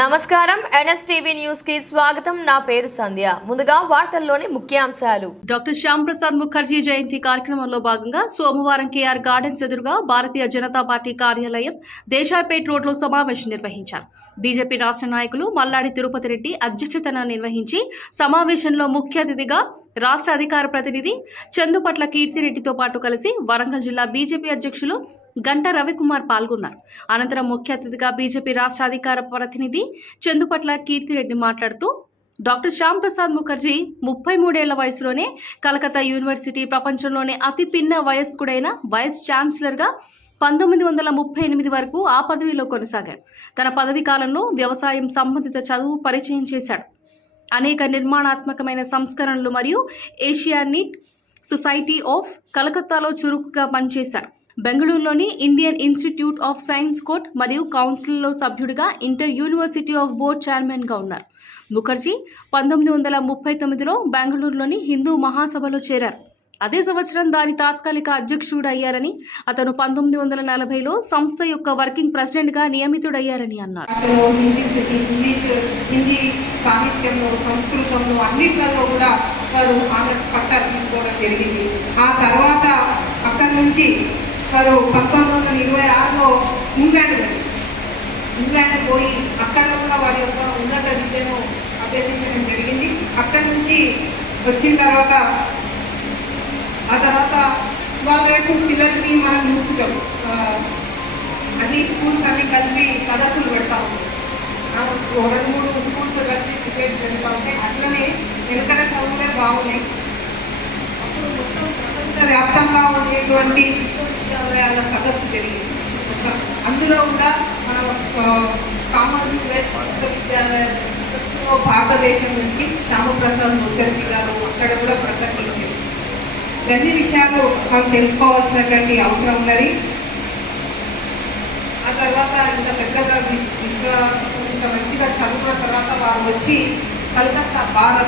నమస్కారం. ఎన్ఎస్టీవీ న్యూస్కి స్వాగతం. నా పేరు సంధ్య. ముందుగా వార్తల్లోని ముఖ్యాంశాలు. డాక్టర్ శ్యామ్ ప్రసాద్ ముఖర్జీ జయంతి కార్యక్రమంలో భాగంగా సోమవారం కేఆర్ గార్డెన్స్ ఎదురుగా భారతీయ జనతా పార్టీ కార్యాలయం దేశాపేట్ రోడ్లో సమావేశం నిర్వహించారు. బీజేపీ రాష్ట్ర నాయకులు మల్లాడి తిరుపతి రెడ్డి అధ్యక్షతన నిర్వహించి సమావేశంలో ముఖ్య అతిథిగా రాష్ట్ర అధికార ప్రతినిధి చందుపట్ల కీర్తిరెడ్డితో పాటు కలిసి వరంగల్ జిల్లా బీజేపీ అధ్యక్షులు గంట రవికుమార్ పాల్గొన్నారు. అనంతరం ముఖ్య అతిథిగా బీజేపీ రాష్ట్ర అధికార ప్రతినిధి చందుపట్ల కీర్తిరెడ్డి మాట్లాడుతూ డాక్టర్ శ్యామ్ ప్రసాద్ ముఖర్జీ ముప్పై మూడేళ్ళ వయసులోనే కలకత్తా యూనివర్సిటీ ప్రపంచంలోనే అతి పిన్న వయస్కుడైన వైస్ ఛాన్సలర్గా పంతొమ్మిది వందల ముప్పై ఎనిమిది వరకు ఆ పదవిలో కొనసాగాడు. తన పదవి కాలంలో వ్యవసాయం సంబంధిత చదువు పరిచయం చేశాడు. అనేక నిర్మాణాత్మకమైన సంస్కరణలు మరియు ఏషియానిక్ సొసైటీ ఆఫ్ కలకత్తాలో చురుకుగా పనిచేశారు. బెంగళూరులోని Indian institute of science court మరియు కౌన్సిల్లో సభ్యుడిగా ఇంటర్ యూనివర్సిటీ ఆఫ్ బోర్డ్ చైర్మన్గా ఉన్నారు. ముఖర్జీ పంతొమ్మిది వందల ముప్పై తొమ్మిదిలో బెంగళూరులోని హిందూ మహాసభలో చేరారు. అదే సంవత్సరం దాని తాత్కాలిక అధ్యక్షుడు అయ్యారని అతను పంతొమ్మిది వందల నలభైలో సంస్థ యొక్క వర్కింగ్ ప్రెసిడెంట్గా నియమితుడయ్యారని అన్నారు. హిందీ సాహిత్యంలో సంస్కృతంలో అన్నిట్లలో కూడా వారు పట్టా తీసుకోవడం జరిగింది. ఆ తర్వాత అక్కడి నుంచి వారు పంతొమ్మిది వందల ఇరవై ఆరులో ఇంగ్లాండ్ ఇంగ్లాండ్ పోయి అక్కడ కూడా వారి యొక్క ఉన్నత విద్యను అభ్యసించడం జరిగింది. అక్కడి నుంచి వచ్చిన తర్వాత ఆ తర్వాత వాళ్ళ రేపు మనం చూసుకుంటాం అన్ని స్కూల్స్ అన్ని కలిపి సదస్సులు పెడతా ఉంటాం. ఆ, రెండు మూడు స్కూల్స్ కలిపి డిబేట్ పెడతా ఉంటాయి. అట్లనే వెనకడ చదువులే బాగున్నాయి. అప్పుడు మొత్తం ప్రపంచ వ్యాప్తంగా ఉండేటువంటి విశ్వవిద్యాలయాల సదస్సు జరిగింది అందులో కూడా మన ఆ, కామన్వెల్త్ విశ్వవిద్యాలయ భారతదేశం నుంచి శ్యామప్రసాద్ ముఖర్జీ గారు అక్కడ కూడా ప్రసంగించారు. ఇవన్నీ విషయాలు మనం తెలుసుకోవాల్సినటువంటి అవసరం ఉన్నది. ఆ తర్వాత ఇంత పెద్దగా విశ్వ ఇంత మంచిగా చదువుకున్న తర్వాత వారు వచ్చి కలకత్తా బార్